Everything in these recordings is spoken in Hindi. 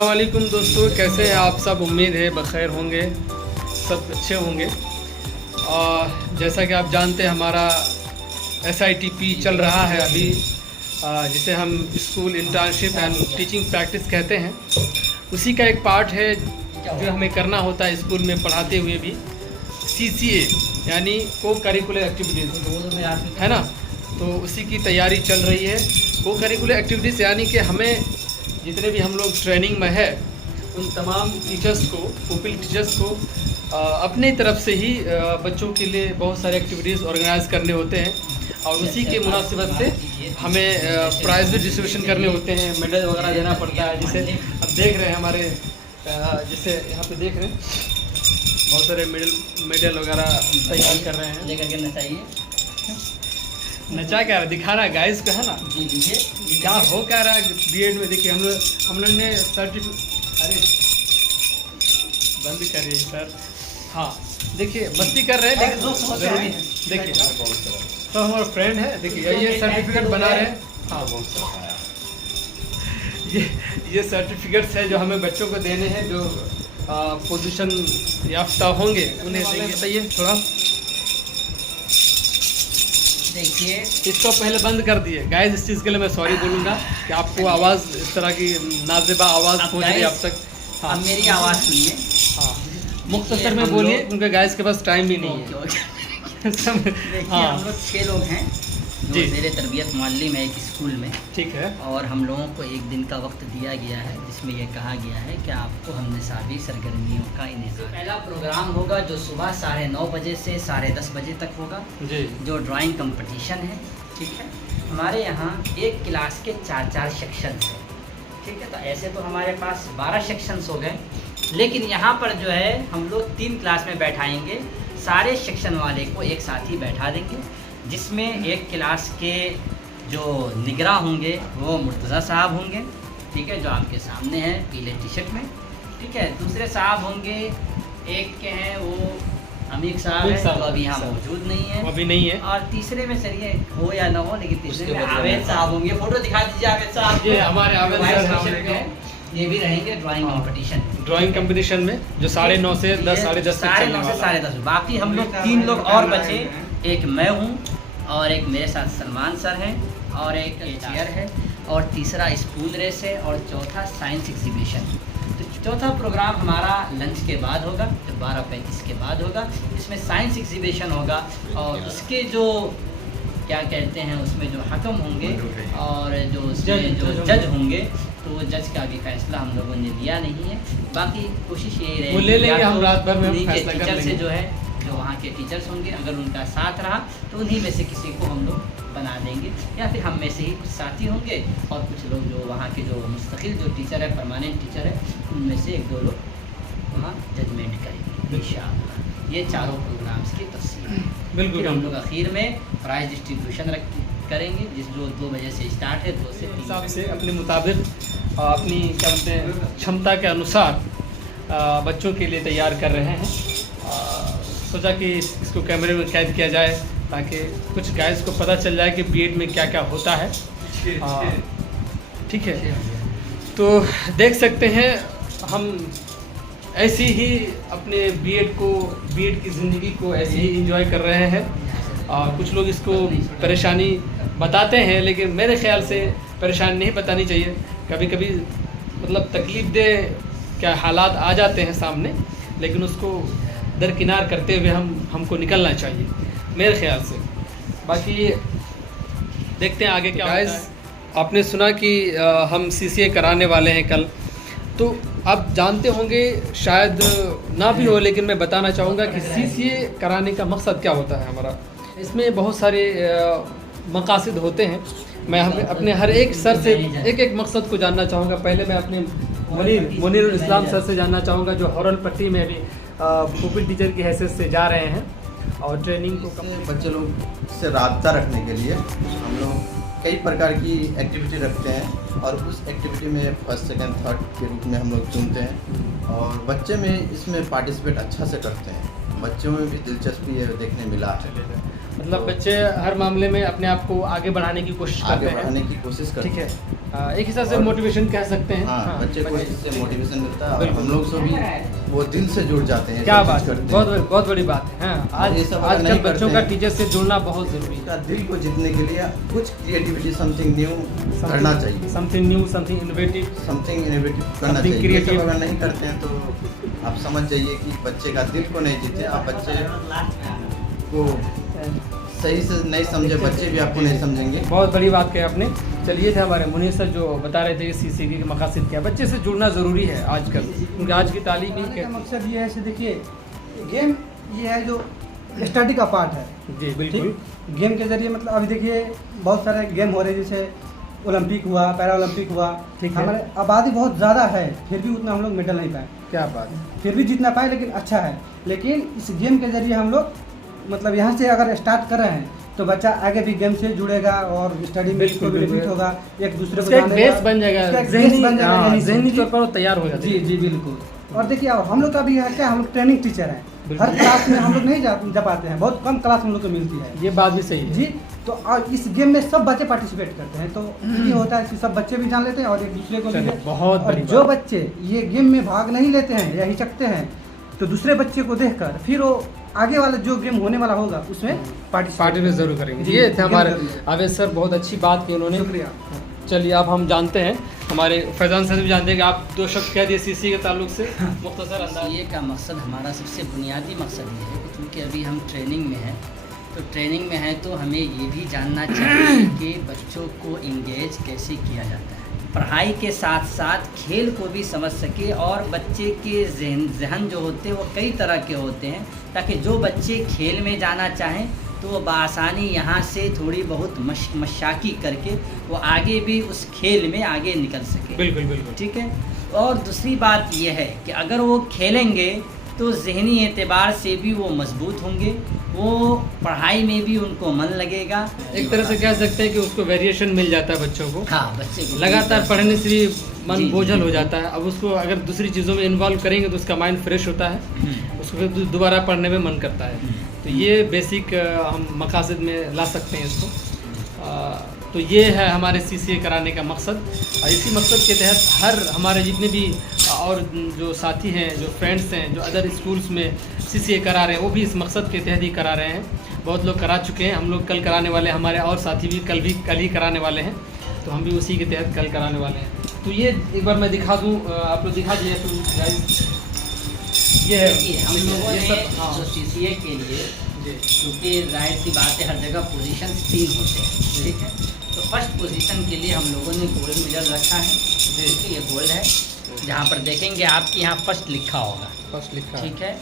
वालेकुम दोस्तों, कैसे हैं आप सब। उम्मीद है बखैर होंगे, सब अच्छे होंगे। जैसा कि आप जानते हैं हमारा SITP चल रहा है अभी, जिसे हम school internship and teaching practice कहते हैं। उसी का एक पार्ट है जो हमें करना होता है स्कूल में पढ़ाते हुए भी, CCA यानी को करिकुलर एक्टिविटीज़ है ना। तो उसी की तैयारी चल रही है। को करिकुलर एक्टिविटीज़ यानी कि हमें जितने भी हम लोग ट्रेनिंग में है उन तमाम टीचर्स को, पुपिल टीचर्स को अपनी तरफ से ही बच्चों के लिए बहुत सारे एक्टिविटीज़ ऑर्गेनाइज करने होते हैं। और उसी के मुनासिबत से हमें प्राइज़ भी डिस्ट्रीब्यूशन करने होते हैं, मेडल वगैरह देना पड़ता है। जिसे अब देख रहे हैं हमारे जैसे यहाँ पे देख रहे हैं बहुत सारे मेडल वगैरह तैयार कर रहे हैं। लेकर के नचाइए, नचा क्या रहा दिखाना गाइस को है ना। जी दीजिए क्या हो क्या रहा है बीएड में। देखिए हम लोग ने सर्टिफिकेट, अरे बंद करिए सर। हाँ देखिए मस्ती कर रहे हैं लेकिन जरूरी है। देखिए तो हमारा फ्रेंड है, देखिए ये सर्टिफिकेट बना रहे हैं। हाँ ये सर्टिफिकेट्स है जो हमें बच्चों को देने हैं, जो पोजीशन याफ्ता होंगे उन्हें देंगे। सही है, थोड़ा देखिए इसको पहले बंद कर दिए गाइस। इस चीज़ के लिए मैं सॉरी बोलूँगा कि आपको आवाज़ इस तरह की नाज़ेबा आवाज़ पहुँच रही है आप तक। हाँ अब मेरी आवाज़ सुनिए। हाँ मुख्तसर में बोलिए क्योंकि गाइस के पास टाइम भी नहीं है। देखिए हम लोग 6 लोग हैं जो जी। ज़ेरे तरबियत मुअल्लिम है एक स्कूल में, ठीक है। और हम लोगों को एक दिन का वक्त दिया गया है जिसमें यह कहा गया है कि आपको हम निसाबी सरगर्मियों का इनेज़ार। पहला प्रोग्राम होगा जो सुबह 9:30 बजे से 10:30 बजे तक होगा, जी जो ड्राइंग कंपटीशन है। ठीक है, हमारे यहाँ एक क्लास के 4 सेक्शंस हैं। ठीक है, तो ऐसे तो हमारे पास 12 सेक्शंस हो गए, लेकिन यहाँ पर जो है हम लोग 3 क्लास में बैठाएंगे। सारे सेक्शन वाले को एक साथ ही बैठा देंगे, जिसमें एक क्लास के जो निगरां होंगे वो मुर्तज़ा साहब होंगे। ठीक है, जो आपके सामने हैं पीले टी शर्ट में। ठीक है, दूसरे साहब होंगे, एक के हैं वो अमीर साहब हैं जो अभी यहाँ मौजूद नहीं है, अभी नहीं है। और तीसरे में चलिए हो या ना हो, लेकिन तीसरे में आवेद साहब होंगे। फोटो दिखा दीजिए आवेद साहब। ये हमारे आवेद साहब ये भी रहेंगे ड्राइंग कंपटीशन। ड्राइंग कंपटीशन में जो 9:30 से 10, 10:30 9:30 से 10:30। बाकी हम लोग 3 लोग और बचे, एक मैं हूँ और एक मेरे साथ सलमान सर हैं और एक चेयर है, और तीसरा स्पून रेस है, और चौथा साइंस एग्जीबिशन। तो चौथा प्रोग्राम हमारा लंच के बाद होगा, जो 12:35 के बाद होगा। इसमें साइंस एग्जीबिशन होगा, और उसके जो क्या कहते हैं उसमें जो हकम होंगे और जो उसमें जो जज होंगे, तो जज का भी फैसला हम लोगों ने लिया नहीं है। बाकी कोशिश यही रहेगी, वो ले लेंगे हम रात भर में उन्हीं के फैसला कर टीचर से लेंगे। जो है, जो वहाँ के टीचर्स होंगे, अगर उनका साथ रहा तो उन्हीं में से किसी को हम लोग बना देंगे, या फिर हम में से ही कुछ साथी होंगे और कुछ लोग जो वहाँ के जो मुस्तकिल जो टीचर है, परमानेंट टीचर है, उनमें से 1-2 लोग वहाँ जजमेंट करेंगे इंशाअल्लाह। ये चारों प्रोग्राम्स की तफसील है। बिल्कुल। फिर हम लोग आखिर में प्राइज डिस्ट्रीब्यूशन करेंगे, जिस जो 2 बजे से स्टार्ट है, 2 से 3 हिसाब से अपने मुताबिक अपनी क्या बोलते हैं क्षमता के अनुसार बच्चों के लिए तैयार कर रहे हैं। सोचा कि इसको कैमरे में कैद किया जाए ताकि कुछ गाइस को पता चल जाए कि बीएड में क्या क्या होता है। ठीक है, तो देख सकते हैं हम ऐसे ही अपने बीएड की ज़िंदगी को ऐसे ही एंजॉय कर रहे हैं। कुछ लोग इसको परेशानी बताते हैं, लेकिन मेरे ख्याल से परेशानी नहीं बतानी चाहिए। कभी कभी मतलब तकलीफ़ दे क्या हालात आ जाते हैं सामने, लेकिन उसको दरकिनार करते हुए हमको निकलना चाहिए मेरे ख्याल से। बाकी देखते हैं आगे क्या होता है। आपने सुना कि हम CCA कराने वाले हैं कल, तो आप जानते होंगे शायद ना भी हो, लेकिन मैं बताना चाहूँगा कि CCA कराने का मकसद क्या होता है हमारा। इसमें बहुत सारे मकासद होते हैं। मैं अपने हर एक सर से एक मकसद को जानना चाहूँगा। पहले मैं अपने मुनीर इस्लाम सर से जानना चाहूँगा, जो हॉरल पट्टी में अभी पुपिल टीचर की हैसियत से जा रहे हैं और ट्रेनिंग को बच्चे लोग से राब्ता रखने के लिए हम लोग कई प्रकार की एक्टिविटी रखते हैं, और उस एक्टिविटी में फर्स्ट, सेकंड, थर्ड के रूप में हम लोग चुनते हैं, और बच्चे में इसमें पार्टिसिपेट अच्छा से करते हैं। बच्चों में भी दिलचस्पी है देखने मिला है। मतलब बच्चे हर मामले में अपने आप को आगे बढ़ाने की कोशिश आगे करते हैं। बढ़ाने की कोशिश करते ठीक हैं। है, एक हिसाब से और- मोटिवेशन कह सकते हैं। हाँ, बच्चे को इससे मोटिवेशन मिलता है और बिल्कुल। हम लोग से भी वो दिल से जुड़ जाते हैं। क्या सब बात चीज़ है, करते बहुत हैं। बहुत बड़ी बात है। हाँ, आज ये सब अगर आजकल नहीं बच्चों करते का हैं- टीचर से जुड़ना बहुत ज़रूरी है। उसका दिल को जीतने के लिए कुछ क्रिएटिविटी, समथिंग न्यू करना चाहिए, something new, something innovative. Something innovative करना Something चाहिए। ये सब creative। अगर नहीं करते हैं तो आप समझ जाइए कि बच्चे का दिल को नहीं जीते, आप बच्चे को सही से नहीं समझे, बच्चे भी आपको नहीं समझेंगे। बहुत बड़ी बात कही आपने। चलिए थे हमारे मुनीर सर जो बता रहे थे कि सीसीए के मकासद क्या है। बच्चे से जुड़ना ज़रूरी है आजकल, क्योंकि आज की तालीम ही का मकसद ये है कि देखिए गेम ये है जो स्टडी का पार्ट है। जी बिल्कुल। ठीक? गेम के जरिए मतलब अभी देखिए बहुत सारे गेम हो रहे हैं, जैसे ओलंपिक हुआ, पैरा ओलंपिक हुआ। ठीक है। हमारे आबादी बहुत ज़्यादा है, फिर भी उतना हम लोग मेडल नहीं पाए। क्या बात है। फिर भी जितना पाए लेकिन अच्छा है। लेकिन इस गेम के जरिए हम लोग मतलब यहाँ से अगर स्टार्ट कर रहे हैं तो बच्चा आगे भी गेम से जुड़ेगा और स्टडी में बिल्कुल, इसको बेनिफिट बिल्कुल। होगा, एक दूसरे को उसका एक जानेगा, बेस बन जाएगा, उसका एक ज़हनी बेस बन जाएगा हाँ, यहीं से। ज़हनी तौर पर वो तैयार हो जाते जी हैं। जी बिल्कुल। और देखिए अब हम लोग का भी है क्या, हम लोग ट्रेनिंग टीचर हैं। बिल्कुल। हर क्लास में हम लोग नहीं जा पाते हैं, बहुत कम क्लास हम लोग को मिलती है। ये बात भी सही है। जी तो इस गेम में सब बच्चे पार्टिसिपेट करते हैं, तो ये होता है कि सब बच्चे भी जान लेते हैं और एक दूसरे को भी चलो, है। बहुत और बड़ी जो बात। बच्चे ये गेम में भाग नहीं लेते हैं या हिचकते हैं तो दूसरे बच्चे को देखकर फिर वो आगे वाला जो गेम होने वाला होगा उसमें पार्टी में ज़रूर करेंगे। जी, ये थे हमारे गेम करेंगे। आवेद सर, बहुत अच्छी बात की उन्होंने। शुक्रिया। चलिए अब हम जानते हैं, हमारे फैजान सर भी जानते हैं कि आप दो शब्द कह दिए सीसी के ताल्लुक से मुख्तसर अंदाज। ये का मकसद हमारा सबसे बुनियादी मकसद ये है कि क्योंकि अभी हम ट्रेनिंग में हैं, तो ट्रेनिंग में है तो हमें ये भी जानना चाहिए कि बच्चों को इंगेज कैसे किया जाता है, पढ़ाई के साथ साथ खेल को भी समझ सके। और बच्चे के जहन जो होते हैं वो कई तरह के होते हैं, ताकि जो बच्चे खेल में जाना चाहें तो वो बआसानी यहाँ से थोड़ी बहुत मशाकी करके वो आगे भी उस खेल में आगे निकल सके। बिल्कुल बिल्कुल। ठीक है। और दूसरी बात यह है कि अगर वो खेलेंगे तो ज़हनी एतबार से भी वो मजबूत होंगे, वो पढ़ाई में भी उनको मन लगेगा। एक तरह से कह सकते हैं कि उसको वेरिएशन मिल जाता है बच्चों को। हाँ, बच्चे को लगातार पढ़ने से भी मन जी, बोझल जी। हो जाता है। अब उसको अगर दूसरी चीज़ों में इन्वॉल्व करेंगे तो उसका माइंड फ्रेश होता है, उसको फिर दोबारा पढ़ने में मन करता है। तो ये बेसिक हम मकासद में ला सकते हैं इसको। तो ये है हमारे सीसीए कराने का मकसद। और इसी मकसद के तहत हर हमारे जितने भी और जो साथी हैं, जो फ्रेंड्स हैं, जो अदर स्कूल्स में सीसीए करा रहे हैं, वो भी इस मकसद के तहत ही करा रहे हैं। बहुत लोग करा चुके हैं, हम लोग कल कराने वाले हैं, हमारे और साथी भी कल ही कराने वाले हैं। तो हम भी उसी के तहत कल कराने वाले हैं। तो ये एक बार मैं दिखा दूँ, आप लोग दिखा दीजिए तो गाइस, ये है देखिए, हम लोगों ये ने सब। हाँ जो सीसीए के लिए, जी क्योंकि जाहिर सी बात है हर जगह पोजीशन 3 होते हैं, ठीक है। तो फर्स्ट पोजीशन के लिए हम लोगों ने गोल्ड मेडल रखा है। देखिए ये गोल्ड है, जहाँ पर देखेंगे आपके यहाँ फर्स्ट लिखा होगा, फर्स्ट लिखा है। ठीक है,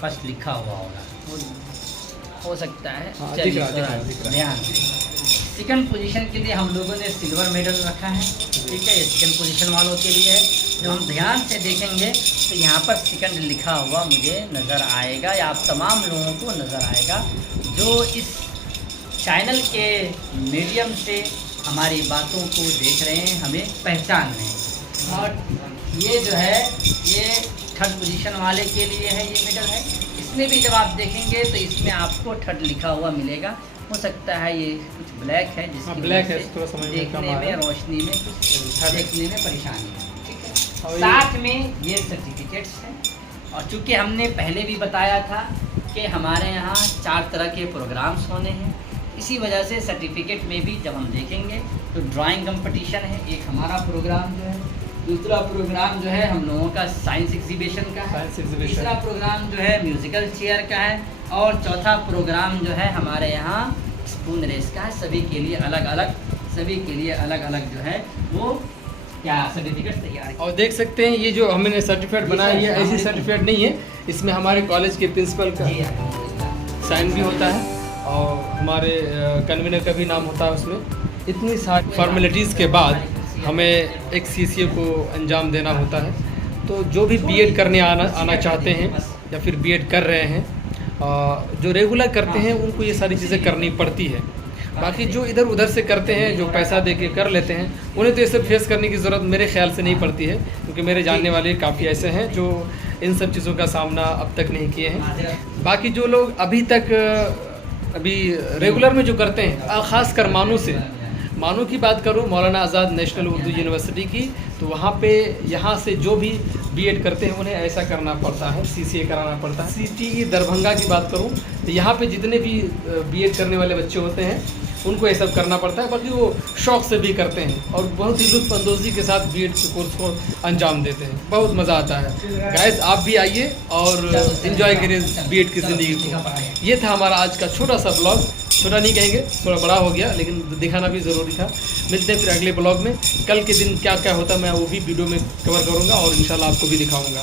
फर्स्ट लिखा हुआ होगा, हो सकता है। हाँ, चलिए, दिख रहा थोड़ा है, दिख रहा है। ध्यान दें। सेकंड पोजीशन के लिए हम लोगों ने सिल्वर मेडल रखा है, ठीक है। ये सेकंड पोजीशन वालों के लिए है। जब हम ध्यान से देखेंगे तो यहाँ पर सेकंड लिखा हुआ मुझे नज़र आएगा, या आप तमाम लोगों को नज़र आएगा जो इस चैनल के मीडियम से हमारी बातों को देख रहे हैं, हमें पहचान रहे हैं। और ये जो है ये थर्ड पोजीशन वाले के लिए है, ये मेडल है। इसमें भी जब आप देखेंगे तो इसमें आपको थर्ड लिखा हुआ मिलेगा। हो सकता है ये कुछ ब्लैक है, हाँ, जिसकी ब्लैक वजह है, से थोड़ा समझ में कम देखने आ में, रहा है। रोशनी में कुछ देखने में परेशानी है, ठीक है। और ये- साथ में ये सर्टिफिकेट्स हैं। और चूँकि हमने पहले भी बताया था कि हमारे यहाँ 4 तरह के प्रोग्राम्स होने हैं, इसी वजह से सर्टिफिकेट में भी जब हम देखेंगे तो ड्राइंग कंपटीशन है एक हमारा प्रोग्राम जो है, दूसरा प्रोग्राम जो है हम लोगों का साइंस एग्जीबिशन का है, साइंस एग्जीबिशन। तीसरा प्रोग्राम जो है म्यूजिकल चेयर का है, और चौथा प्रोग्राम जो है हमारे यहाँ स्पून रेस का है। सभी के लिए अलग अलग जो है वो क्या सर्टिफिकेट तैयार और देख सकते हैं ये जो हमने सर्टिफिकेट बनाया, ये ऐसी सर्टिफिकेट नहीं है, इसमें हमारे कॉलेज के प्रिंसिपल का साइन भी होता है और हमारे कन्वीनर का भी नाम होता है उसमें। इतनी सारी फॉर्मेलिटीज़ के बाद हमें एक सीसीए को अंजाम देना होता है। तो जो भी बीएड करने आना चाहते हैं या फिर बीएड कर रहे हैं, जो रेगुलर करते हैं उनको ये सारी चीज़ें करनी पड़ती है। बाकी जो इधर उधर से करते हैं, जो पैसा दे के कर लेते हैं, उन्हें तो ये सब फेस करने की ज़रूरत मेरे ख्याल से नहीं पड़ती है, क्योंकि मेरे जानने वाले काफ़ी ऐसे हैं जो इन सब चीज़ों का सामना अब तक नहीं किए हैं। बाकी जो लोग अभी तक अभी रेगुलर में जो करते हैं, ख़ास कर मानू की बात करूं, मौलाना आज़ाद नेशनल उर्दू यूनिवर्सिटी की, तो वहाँ पे यहाँ से जो भी बीएड करते हैं उन्हें ऐसा करना पड़ता है, सीसीए कराना पड़ता है। सीटीई दरभंगा की बात करूं तो यहाँ पे जितने भी बीएड करने वाले बच्चे होते हैं उनको ये सब करना पड़ता है, बाकी वो शौक़ से भी करते हैं और बहुत ही लुत्फ़अंदोज़ी के साथ बीएड के कोर्स को अंजाम देते हैं। बहुत मज़ा आता है। गाइस आप भी आइए और एंजॉय करें बीएड की ज़िंदगी को। ये था हमारा आज का छोटा सा ब्लॉग, छोटा नहीं कहेंगे, थोड़ा बड़ा हो गया, लेकिन दिखाना भी ज़रूरी था। मिलते हैं फिर अगले ब्लॉग में। कल के दिन क्या क्या होता है मैं वो भी वीडियो में कवर करूँगा और इंशाल्लाह आपको भी दिखाऊँगा।